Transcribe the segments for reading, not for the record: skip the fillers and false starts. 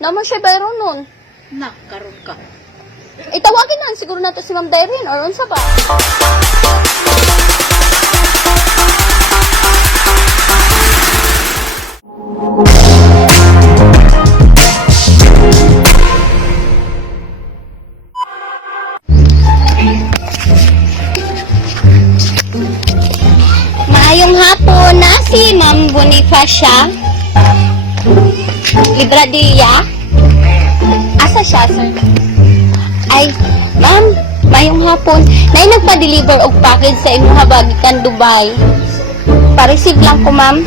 Naman siya bayro nun. Nakaroon ka. Itawagin na siguro nato si Ma'am Dairin or unsa ba? Maayong hapon na si Ma'am Bonifacia Libradilla. Asa siya, sir? Ay, ma'am, maayong hapon. Nay nagpa-deliver og package sa imong habagikan Dubai. Pa-receive lang ko, ma'am.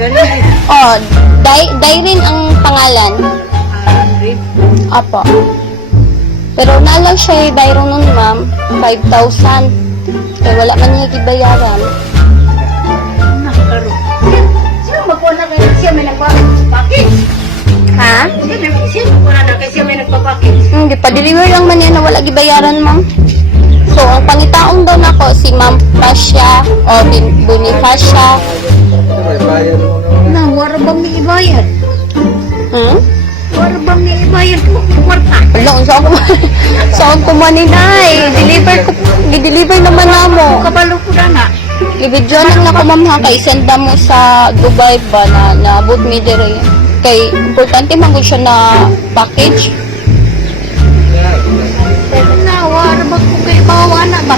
Ganun. Oh, Dairin ang pangalan. Rib. Apo. Pero nalang siya bayro nun, ma'am. 5,000. Kaya wala man niya gibayaran. Nakaroon. Sino magkuha na kayo? Siya may nagpapakit. Ha? Sino magkuha na kayo? Siya may nagpapakit. Hindi pa deliver lang man yan na wala gibayaran, ma'am. So, ang pangitaong daw nako si Ma'am Fascia o Bonifacia. Na, wala bang may ibayad? Hmm? Wala bang may ibayad mo? Kwarta. Wala, saan ko man inay. Gi-deliver naman na mo. Kabalo ko na na. I-video lang na ko, ma'am, ha. Kay senda mo sa Dubai ba na naabot mi dire. Kay importante man gud siya na package. Na, wala bang ko kayo bawa na ba?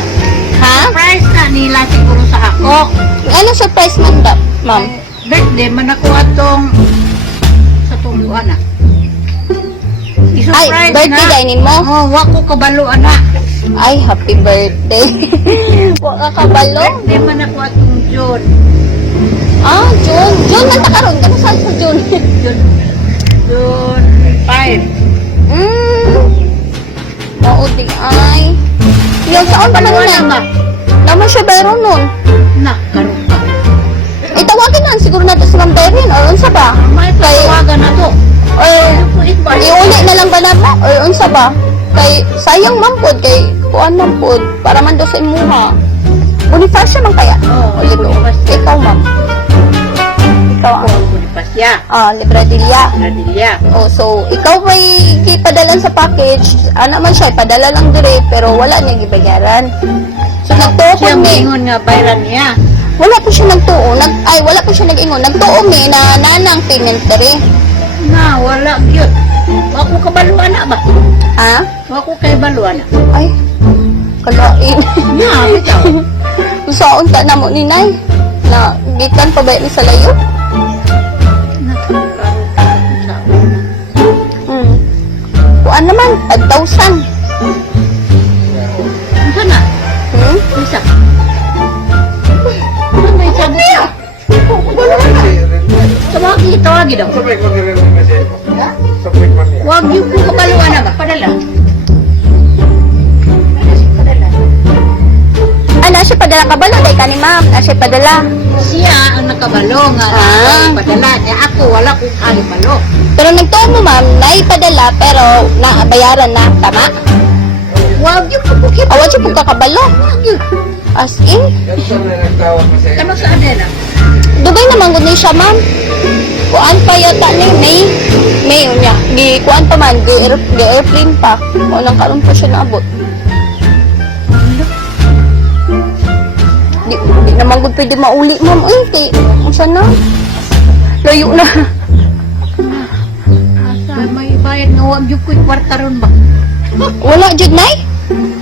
Ha? Price na nila siguro sa ako. Ano surprise man da, ma'am? Birthday, man ako atong sa tungguan na. Ay, birthday dining mo? Oh, wako kabalo ana. Ay, happy birthday. Wa ka kabalo? Birthday man ako atong June. Ah, June. June man ta karon. Kano sa June? June 5. Maudi ay. Yung saan pa naman na? Naman siya bayro nun. Na, karon ka. Itawagin na siguro nato si Ma'am Dairin or unsa ba? May tawagan na to. Or iuli na lang ba na mo? Or unsa ba? Kay sayang man pod kay kuan man pod para man do sa imuha. Bonifacia man kaya? Oo, O ito. Bonifacia. Ikaw, ma'am. Ikaw ang Ako, Bonifacia. Libradilla. Radilya. Oh, so ikaw may gipadalan sa package. Ana man siya, padala lang dire pero wala niya gibayaran. So nagtuo Siya mi. maingon nga bayran niya. Wala po siya nagtuo. Wala po siya nag-ingon. Nagtuo mi na nanang payment dire. Na, wala gyud. Wako kabaluan na ba? Ha? Wako kay baluan na. Ay, kalain. Na, bitaw. Usaon ta na mo ni Nay? Na gikan pa ba ni sa layo? Nakaroon ka sa una. Kuan naman, 5,000. Ano na? Isa. Ano may sabi ka? Tawagi daw. Wag yung kung kabaluan na ba? Padala. Na siya padala kabalo dai kani ma'am. Na siya padala. Siya ang nakabalo nga padala. Niya ako wala kong kalibalo. Pero nagtuo mo ma'am, naipadala pero nabayaran na, tama? Wag yung pupukit. Awan siya po kakabalo. Wag yung. As in, Kano sa adena? Dubai naman gud ni siya ma'am. Kuan pa yata ni May unya. Gi kuan pa man, gi airplane pa. O nang karon pa siya naabot. Di naman gud pwede mauli ma'am. Uy, kay unsa na? Layo na. Asa may bayad nga wag yung kuy kwarta ron ba? Wala jud nay.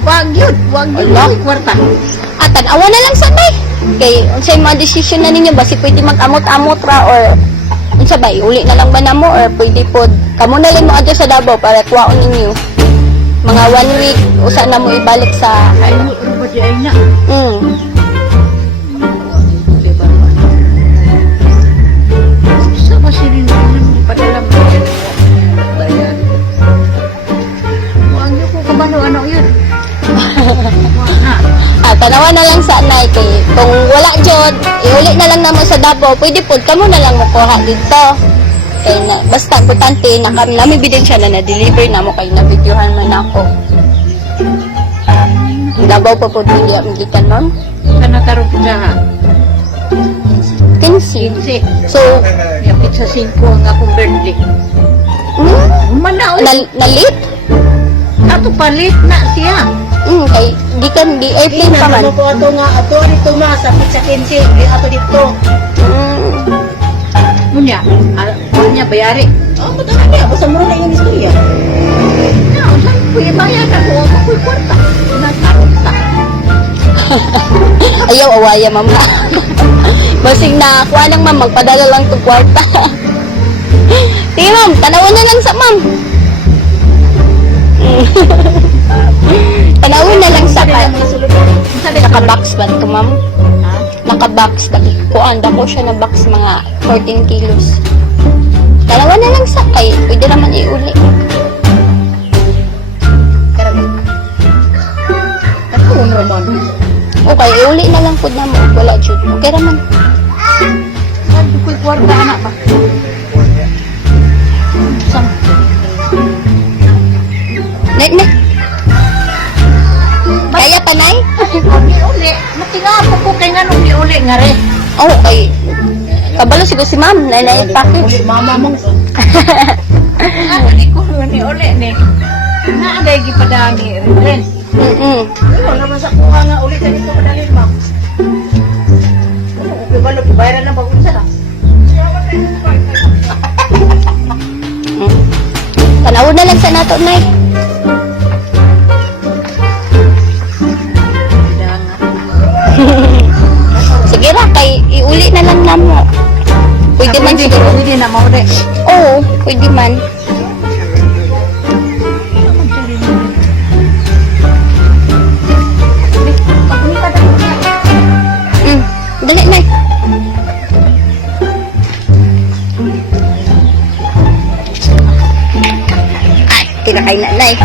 Wag yun Wala. kuy kwarta. Atan awan na lang sa nay. Kay unsay mga desisyon na ninyo ba si pwede mag-amot-amot ra or unsa ba uli na lang ba namo or pwede pod kamo na lang mo adto sa Davao para kuwaon ninyo. Mga 1 week usa na mo ibalik sa Ay mo ba di ay na? Diba ba? Sa ba sirin padala mo bayan. Wag yung ko kabalo ano yun. Tanawa na lang sa nay kay kung wala jud iuli na lang namo sa Davao pwede pod kamo na lang mo kuha dito. Kay na, basta importante na kami namin ebidensya na na-deliver na mo kay na-videohan man ako. Davao pa po hindi ang gikan ma'am. Kana tarong sa ha. Kini 15. So, Yapit sa 5 ang akong birthday. Manaw. nalit? Ato palit na siya. Kay, di airplane pa man. Ko ato nga ato dito ma sa pizza 15 di ato dito. Munya, niya bayari. Oh, madami niya basta mo na yung istorya. Na, saan ko ibayad ako? Ako ko'y kwarta. Natarot sa. Ayaw, awaya, ma'am. Basing na, kuha lang, ma'am. Magpadala lang to kwarta. Sige, ma'am. Tanawin na lang sa ma'am. Tanawin na lang sa ka. Naka-box ba ito, ma'am? Naka-box. Kuhaan, dako siya na box mga 14 kilos. Dalawa na lang sa kay. Pwede naman iuli. Ako naman. Okay, iuli na lang po na mo. Wala, Jude. Okay naman. Saan ko'y kwarta anak ba? Saan? Na. Kaya pa, Nay? Uli. Matinga po kay nga nung uli nga rin. Oh, okay. Kabalo siguro si ma'am. Nanay package. Mama mo. Hindi ko ni uli ni. Naalay gipadami rin. Wala naman sa kuha nga ulit sa dito madalin ma'am. Okay ba lo bayaran na bago sa. Tanawin na lang sa nato, Nay. Sige ra, kay iuli na lang namo. Pwede man siguro. Pwede na mauli. Oo, pwede man. Dali, Nay. Ay, tinakay na, Nay.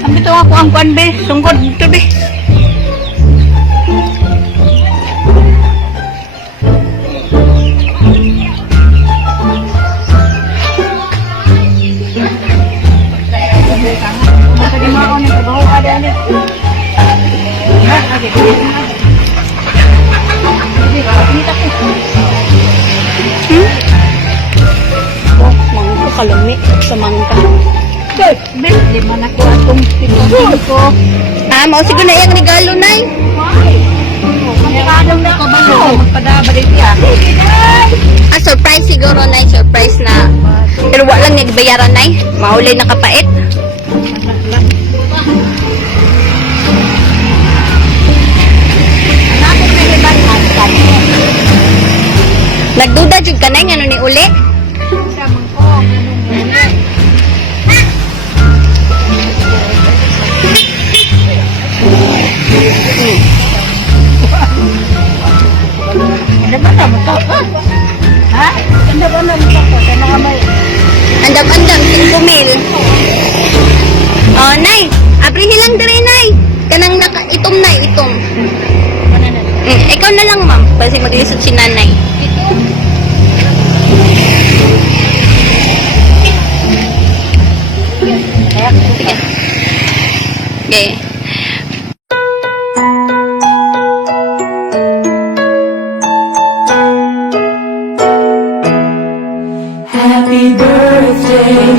Ambito ako ang kuan be, sunggod dito be. Makalimaon ni trabaho ada ni. Oh, mangko kalumi sa mangka. Di man ako atong tipo ko. Ah, mao siguro na yung regalo, Nay. Anong na ko ba magpadaba din siya? Ah, surprise siguro, Nay. Surprise na. Pero wala lang nagbayaran, Nay. Maulay na kapait. Nagduda jud ka, Nay, nga ni uli. Ano ba naman to? Ha? Ano ba naman to? Ano nga mo? Andam-andam, 5,000. Oh, Nay. Abrihin lang diri, Nay. Kanang itom, Nay. Itom. Ikaw na lang, ma'am. Kasi maglisod si nanay. Sige. Okay. Happy birthday.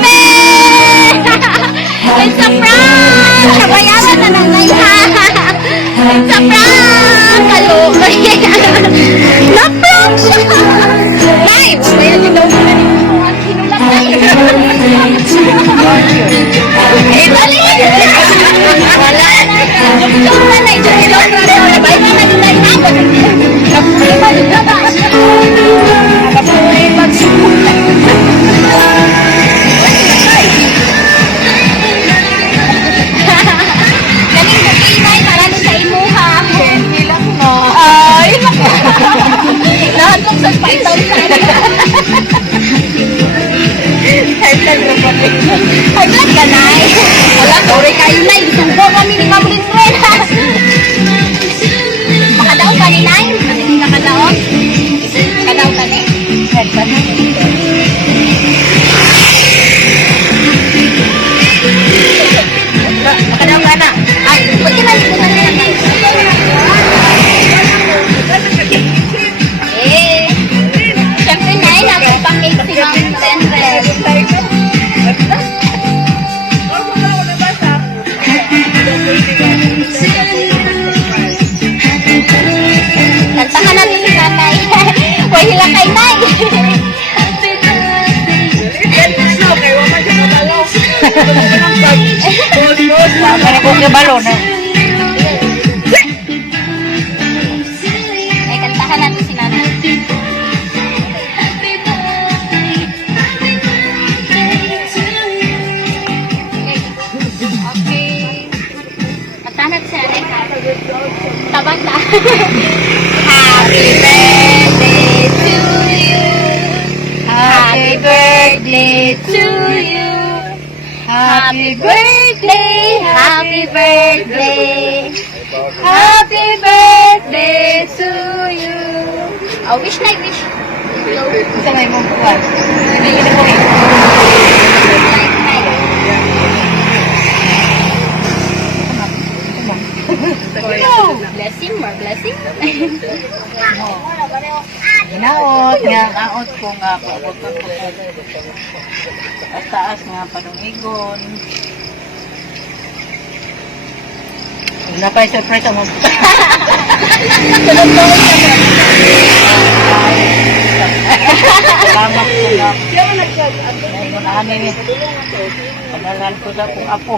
It's a prank! Nabayaran na ng Nay, ha? It's a prank! Kalukay! Na-prank siya! Nay! Bayaran niyo daw muna ni mga sinulat na. Eh, balik! Wala! Happy birthday to you. Happy birthday to you. Happy birthday, happy birthday. Happy birthday to you. Oh, wish na, wish. Sa may mong buwan. Hindi ko eh. Blessing, more blessing. Ginaot nga, aot ko nga, paabot ko po. Taas nga, panungigon. Wala pa yung surprise mo. Tulog mo ito. Salamat ko nga. Ngayon na kami. Panalan ko sa akong apo.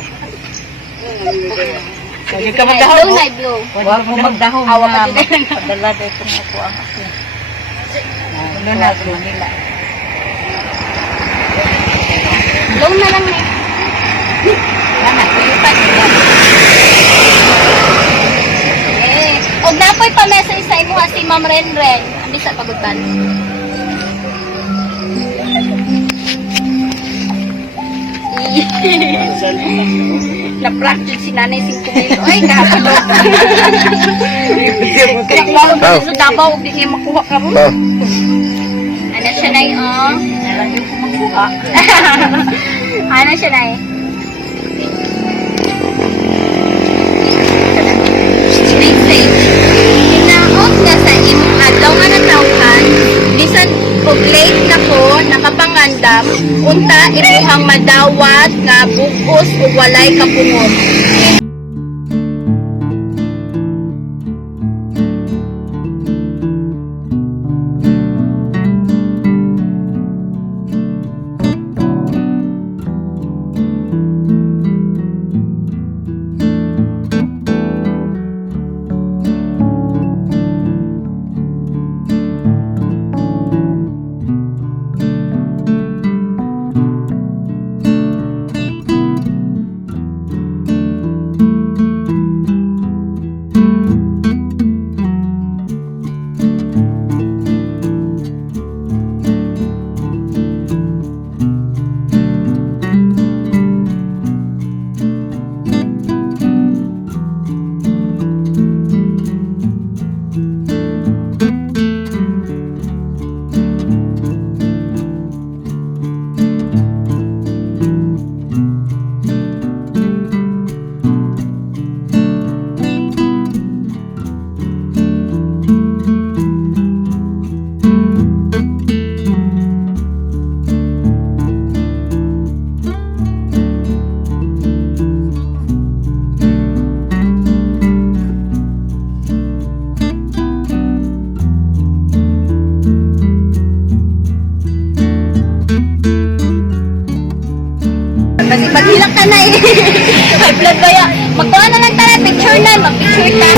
Huwag ka magdahon. Blow na, blow. Huwag mo magdahon Awa na. ka din. Padala dito na ako ang apo. Ano na, nila. Blow na lang eh. Salamat, tuyutan nila. Og napoy pa message sa imo si Ma'am Renren. Andi sa pagutan. Na-practice si nanay 5 kilo. Ay, kapalog. Kaya klaro ba sa Davao, di niya makuha ka mo? Ano siya na oh? Alam niyo kung makuha. Ano siya na message. Hinaot nga sa imong adlaw nga natawhan, bisan og late na ko nakapangandam, unta imuhang madawat nga bugos ug walay kapungot. Maghilak ka na eh. High blood ba yan? Magkuha na lang tayo, picture na, mag-picture ka.